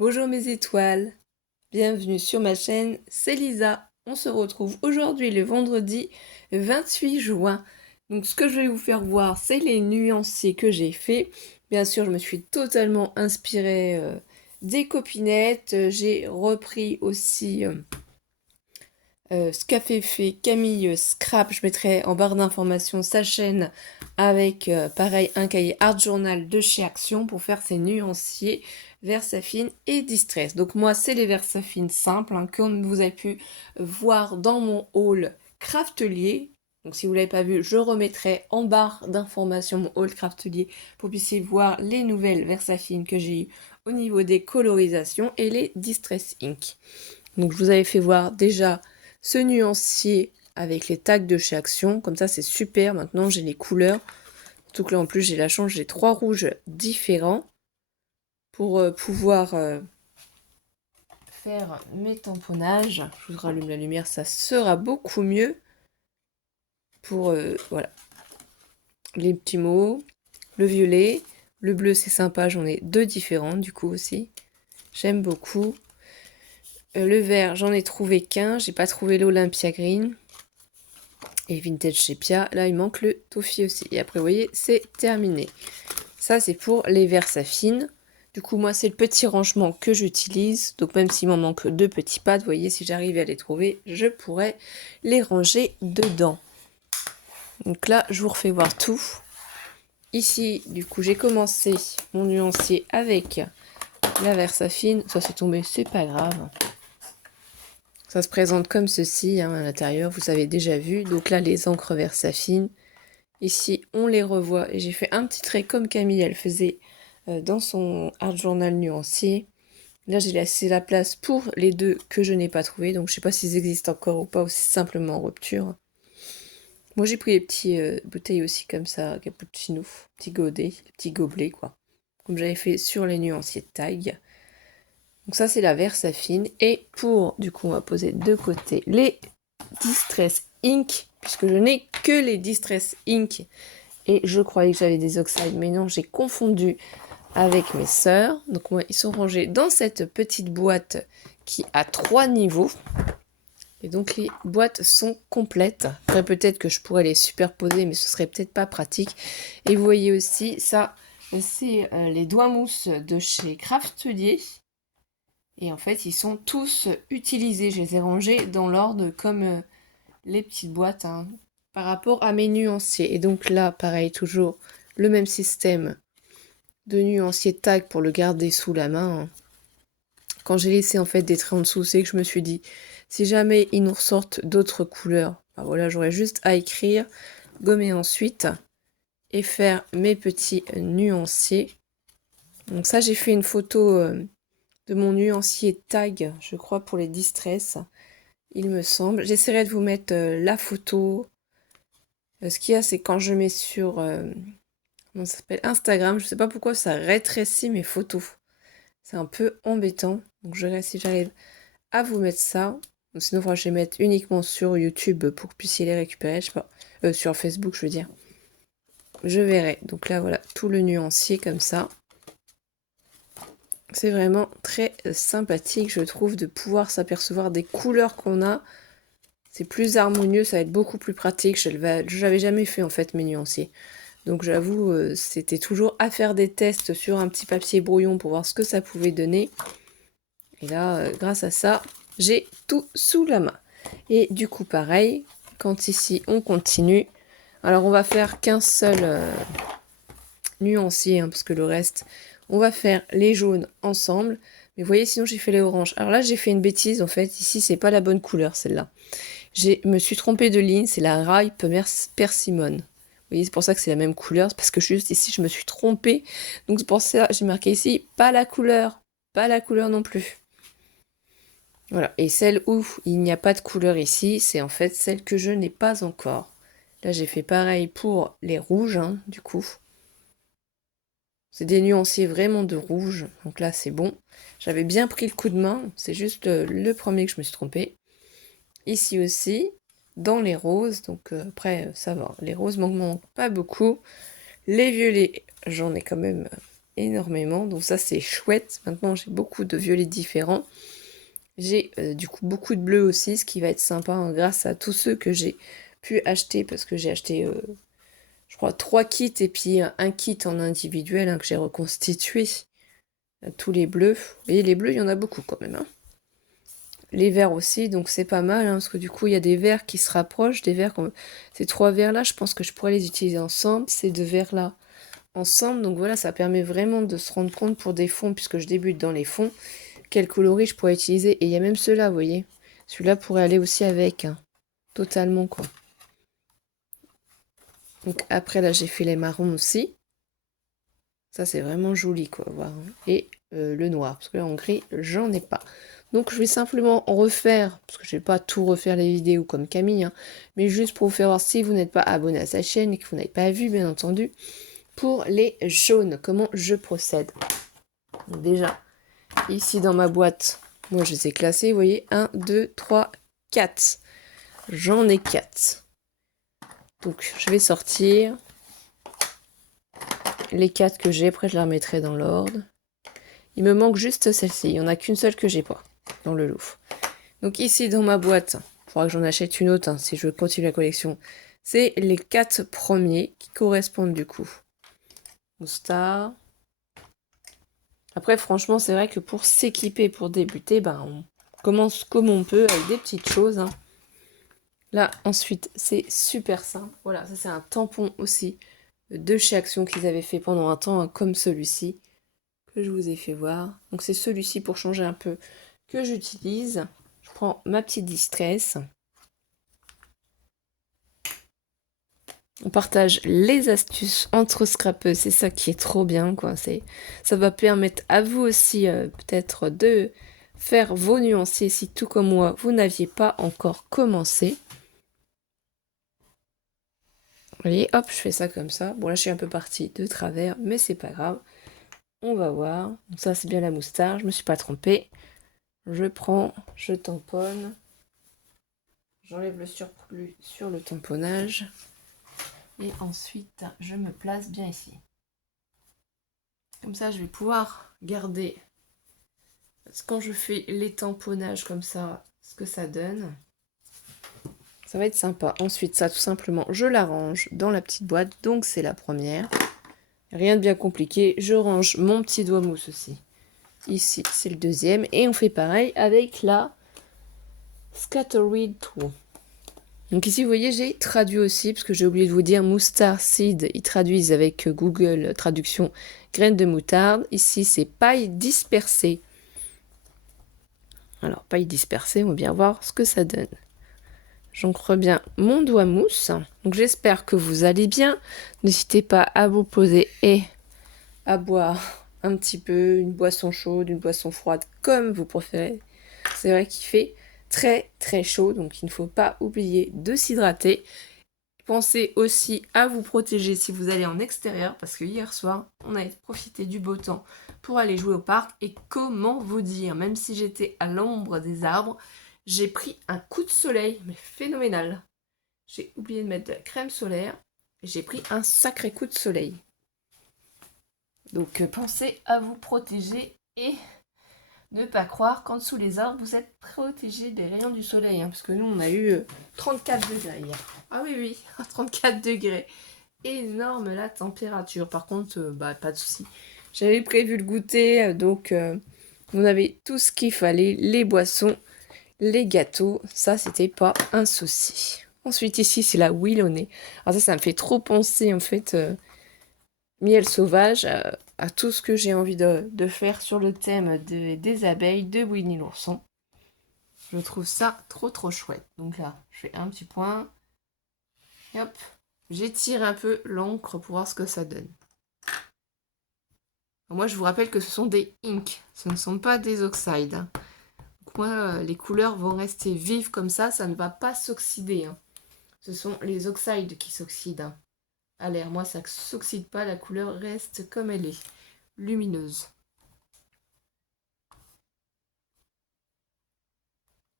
Bonjour mes étoiles, bienvenue sur ma chaîne, c'est Lisa. On se retrouve aujourd'hui le vendredi 28 juin. Donc ce que je vais vous faire voir, c'est les nuanciers que j'ai fait. Bien sûr, je me suis totalement inspirée des copinettes. J'ai repris aussi ce qu'a fait Camille Scrap. Je mettrai en barre d'informations sa chaîne avec pareil un cahier art journal de chez Action pour faire ses nuanciers Versafine et Distress. Donc moi c'est les Versafine simples comme vous avez pu voir dans mon haul Craftelier. Donc si vous ne l'avez pas vu, je remettrai en barre d'informations mon haul Craftelier pour que vous puissiez voir les nouvelles Versafine que j'ai eues au niveau des colorisations et les Distress Ink. Donc je vous avais fait voir déjà ce nuancier avec les tags de chez Action. Comme ça, c'est super. Maintenant, j'ai les couleurs. Surtout que là, en plus, j'ai la chance, j'ai 3 rouges différents pour pouvoir faire mes tamponnages. Je vous rallume la lumière, ça sera beaucoup mieux pour voilà, les petits mots. Le violet, le bleu, c'est sympa. J'en ai 2 différents du coup aussi. J'aime beaucoup. Le vert, j'en ai trouvé qu'un. J'ai pas trouvé l'Olympia Green. Et Vintage Sepia, là il manque le Toffee aussi. Et après vous voyez, c'est terminé. Ça c'est pour les Versafine. Du coup moi c'est le petit rangement que j'utilise. Donc même s'il m'en manque 2 petits pads, vous voyez, si j'arrivais à les trouver, je pourrais les ranger dedans. Donc là je vous refais voir tout. Ici du coup j'ai commencé mon nuancier avec la Versafine. Ça c'est tombé, c'est pas grave. Ça se présente comme ceci à l'intérieur, vous avez déjà vu. Donc là les encres Versafine. Ici, on les revoit et j'ai fait un petit trait comme Camille, elle faisait dans son art journal nuancier. Là, j'ai laissé la place pour les 2 que je n'ai pas trouvés. Donc, je ne sais pas s'ils existent encore ou pas, ou si c'est simplement en rupture. Moi, j'ai pris les petites bouteilles aussi comme ça, cappuccino, petits godets, petits gobelets, quoi. Comme j'avais fait sur les nuanciers de taille. Donc ça, c'est la Versafine. Et pour, du coup, on va poser de côté les Distress Ink, puisque je n'ai que les Distress Ink. Et je croyais que j'avais des oxydes, mais non, j'ai confondu avec mes sœurs. Donc moi, ils sont rangés dans cette petite boîte qui a 3 niveaux. Et donc les boîtes sont complètes. Après peut-être que je pourrais les superposer, mais ce serait peut-être pas pratique. Et vous voyez aussi, ça, c'est les doigts mousse de chez Craftelier. Et en fait, ils sont tous utilisés. Je les ai rangés dans l'ordre comme les petites boîtes par rapport à mes nuanciers. Et donc là, pareil, toujours le même système de nuancier tag pour le garder sous la main. Quand j'ai laissé en fait des traits en dessous, c'est que je me suis dit, si jamais ils nous ressortent d'autres couleurs, ben voilà, j'aurais juste à écrire, gommer ensuite et faire mes petits nuanciers. Donc ça, j'ai fait une photo de mon nuancier tag, je crois, pour les distress, il me semble. J'essaierai de vous mettre la photo. Ce qu'il y a, c'est quand je mets sur comment ça s'appelle, Instagram, je sais pas pourquoi ça rétrécit mes photos. C'est un peu embêtant. Donc je verrai si j'arrive à vous mettre ça. Ou sinon, je vais mettre uniquement sur YouTube pour que vous puissiez les récupérer. Je sais pas. Sur Facebook, je veux dire. Je verrai. Donc là, voilà, tout le nuancier comme ça. C'est vraiment très sympathique, je trouve, de pouvoir s'apercevoir des couleurs qu'on a. C'est plus harmonieux, ça va être beaucoup plus pratique. Je n'avais jamais fait, en fait, mes nuanciers. Donc j'avoue, c'était toujours à faire des tests sur un petit papier brouillon pour voir ce que ça pouvait donner. Et là, grâce à ça, j'ai tout sous la main. Et du coup, pareil, quand ici, on continue. Alors, on va faire qu'un seul nuancier, parce que le reste, on va faire les jaunes ensemble. Mais vous voyez, sinon, j'ai fait les oranges. Alors là, j'ai fait une bêtise, en fait. Ici, c'est pas la bonne couleur, celle-là. Je me suis trompée de ligne, c'est la Ripe Persimmon. Vous voyez, c'est pour ça que c'est la même couleur, parce que juste ici, je me suis trompée. Donc c'est pour ça que j'ai marqué ici, pas la couleur non plus. Voilà, et celle où il n'y a pas de couleur ici, c'est en fait celle que je n'ai pas encore. Là, j'ai fait pareil pour les rouges, du coup. C'est des nuanciers vraiment de rouge, donc là, c'est bon. J'avais bien pris le coup de main, c'est juste le premier que je me suis trompée. Ici aussi, dans les roses, donc après ça va, les roses m'en manquent pas beaucoup. Les violets, j'en ai quand même énormément. Donc ça, c'est chouette. Maintenant, j'ai beaucoup de violets différents. J'ai du coup beaucoup de bleus aussi, ce qui va être sympa hein, grâce à tous ceux que j'ai pu acheter. Parce que j'ai acheté, je crois, 3 kits et puis un kit en individuel hein, que j'ai reconstitué. Tous les bleus. Vous voyez, les bleus, il y en a beaucoup quand même. Hein. Les verts aussi, donc c'est pas mal, hein, parce que du coup, il y a des verts qui se rapprochent, des verts comme... Ces 3 verts-là, je pense que je pourrais les utiliser ensemble, ces 2 verts-là ensemble, donc voilà, ça permet vraiment de se rendre compte pour des fonds, puisque je débute dans les fonds, quel coloris je pourrais utiliser, et il y a même ceux-là, vous voyez, celui-là pourrait aller aussi avec, hein, totalement, quoi. Donc après, là, j'ai fait les marrons aussi, ça c'est vraiment joli, quoi, voir, hein. Et le noir, parce que là, en gris, j'en ai pas. Donc je vais simplement refaire, parce que je vais pas tout refaire les vidéos comme Camille, hein, mais juste pour vous faire voir si vous n'êtes pas abonné à sa chaîne et que vous n'avez pas vu, bien entendu, pour les jaunes, comment je procède. Donc déjà, ici dans ma boîte, moi je les ai classés, vous voyez, 1, 2, 3, 4. J'en ai 4. Donc je vais sortir les 4 que j'ai, après je les remettrai dans l'ordre. Il me manque juste celle-ci, il n'y en a qu'une seule que j'ai pas dans le lot. Donc ici dans ma boîte, il faudra que j'en achète une autre hein, si je veux continuer la collection. C'est les 4 premiers qui correspondent du coup au Star. Après franchement c'est vrai que pour s'équiper, pour débuter, ben, on commence comme on peut avec des petites choses. Hein. Là ensuite c'est super simple. Voilà, ça c'est un tampon aussi de chez Action qu'ils avaient fait pendant un temps hein, comme celui-ci que je vous ai fait voir. Donc c'est celui-ci pour changer un peu que j'utilise. Je prends ma petite distress. On partage les astuces entre scrappeux, c'est ça qui est trop bien, quoi. Ça va permettre à vous aussi peut-être de faire vos nuanciers si tout comme moi, vous n'aviez pas encore commencé. Vous voyez, hop, je fais ça comme ça. Bon, là, je suis un peu partie de travers, mais c'est pas grave. On va voir. Donc ça, c'est bien la moustache, je me suis pas trompée. Je prends, je tamponne. J'enlève le surplus sur le tamponnage. Et ensuite, je me place bien ici. Comme ça, je vais pouvoir garder, quand je fais les tamponnages comme ça, ce que ça donne. Ça va être sympa. Ensuite, ça, tout simplement, je la range dans la petite boîte. Donc, c'est la première. Rien de bien compliqué. Je range mon petit doigt mousse aussi. Ici, c'est le deuxième. Et on fait pareil avec la Scattered Tool. Donc ici, vous voyez, j'ai traduit aussi, parce que j'ai oublié de vous dire, Moutarde Seed, ils traduisent avec Google Traduction graines de moutarde. Ici, c'est paille dispersée. Alors, paille dispersée, on va bien voir ce que ça donne. J'ancre bien mon doigt mousse. Donc, j'espère que vous allez bien. N'hésitez pas à vous poser et à boire un petit peu, une boisson chaude, une boisson froide, comme vous préférez. C'est vrai qu'il fait très très chaud, donc il ne faut pas oublier de s'hydrater. Pensez aussi à vous protéger si vous allez en extérieur, parce que hier soir, on a profité du beau temps pour aller jouer au parc. Et comment vous dire, même si j'étais à l'ombre des arbres, j'ai pris un coup de soleil, mais phénoménal. J'ai oublié de mettre de la crème solaire, et j'ai pris un sacré coup de soleil. Donc pensez à vous protéger et ne pas croire qu'en dessous les arbres, vous êtes protégé des rayons du soleil. Hein, parce que nous, on a eu 34 degrés hier. Ah oui, oui, 34 degrés. Énorme la température. Par contre, pas de souci. J'avais prévu le goûter, donc on avait tout ce qu'il fallait. Les boissons, les gâteaux. Ça, c'était pas un souci. Ensuite, ici, c'est la Willonée. Alors ça me fait trop penser, en fait, miel sauvage, à tout ce que j'ai envie de faire sur le thème des abeilles de Winnie l'ourson. Je trouve ça trop trop chouette. Donc là, je fais un petit point. Et hop, j'étire un peu l'encre pour voir ce que ça donne. Moi, je vous rappelle que ce sont des inks, ce ne sont pas des oxydes. Hein. Donc moi, les couleurs vont rester vives comme ça ne va pas s'oxyder. Hein. Ce sont les oxydes qui s'oxydent. Hein. À l'air, moi, ça ne s'oxyde pas, la couleur reste comme elle est, lumineuse.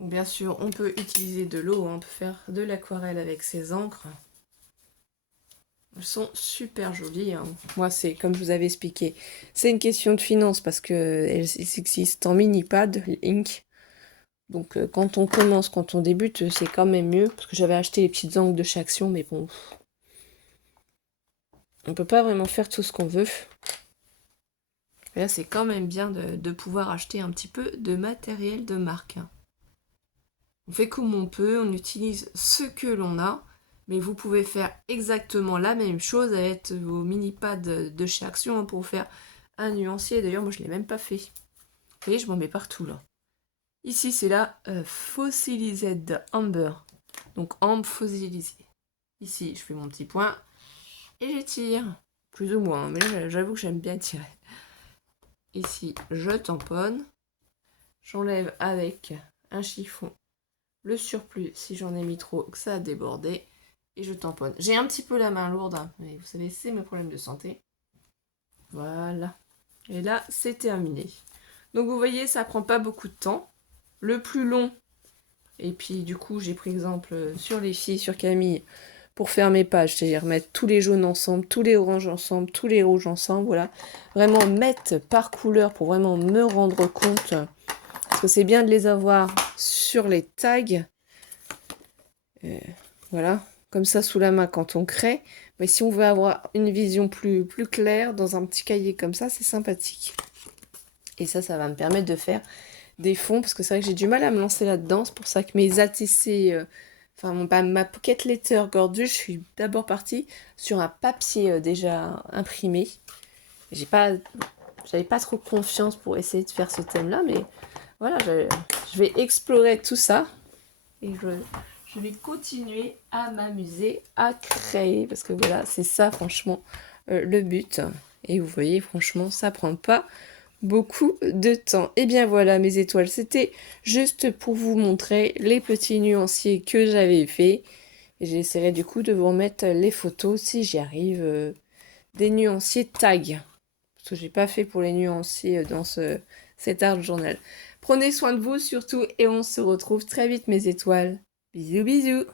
Bien sûr, on peut utiliser de l'eau, hein, on peut faire de l'aquarelle avec ces encres. Elles sont super jolies, hein. Moi, c'est comme je vous avais expliqué, c'est une question de finance parce que elles existent en mini pad ink. Donc quand on commence, quand on débute, c'est quand même mieux parce que j'avais acheté les petites angles de chez Action, mais bon, on peut pas vraiment faire tout ce qu'on veut. Et là, c'est quand même bien de pouvoir acheter un petit peu de matériel de marque, hein. On fait comme on peut, on utilise ce que l'on a, mais vous pouvez faire exactement la même chose avec vos mini pads de chez Action, hein, pour faire un nuancier. D'ailleurs, moi, je ne l'ai même pas fait. Vous voyez, je m'en mets partout, là. Ici, c'est la Fossilised Amber. Donc, ambre fossilisée. Ici, je fais mon petit point et j'étire. Plus ou moins, mais là, j'avoue que j'aime bien tirer. Ici, je tamponne. J'enlève avec un chiffon le surplus si j'en ai mis trop, que ça a débordé. Et je tamponne. J'ai un petit peu la main lourde, hein, mais vous savez, c'est mes problèmes de santé. Voilà. Et là, c'est terminé. Donc vous voyez, ça prend pas beaucoup de temps. Le plus long, et puis du coup, j'ai pris exemple sur les filles, sur Camille, pour faire mes pages, c'est-à-dire mettre tous les jaunes ensemble, tous les oranges ensemble, tous les rouges ensemble, voilà. Vraiment mettre par couleur pour vraiment me rendre compte, parce que c'est bien de les avoir sur les tags. Voilà, comme ça sous la main quand on crée. Mais si on veut avoir une vision plus claire dans un petit cahier comme ça, c'est sympathique. Et ça va me permettre de faire des fonds, parce que c'est vrai que j'ai du mal à me lancer là-dedans. C'est pour ça que mes ATC, ma Pocket Letter Gorgeous, je suis d'abord partie sur un papier déjà imprimé. J'avais pas trop confiance pour essayer de faire ce thème-là, mais voilà, je vais explorer tout ça. Et je vais continuer à m'amuser, à créer, parce que voilà, c'est ça franchement le but. Et vous voyez, franchement, ça prend pas beaucoup de temps. Et bien voilà mes étoiles, c'était juste pour vous montrer les petits nuanciers que j'avais fait. Et j'essaierai du coup de vous remettre les photos si j'y arrive, des nuanciers tag. Parce que j'ai pas fait pour les nuanciers dans cet art journal. Prenez soin de vous surtout et on se retrouve très vite mes étoiles. Bisous bisous.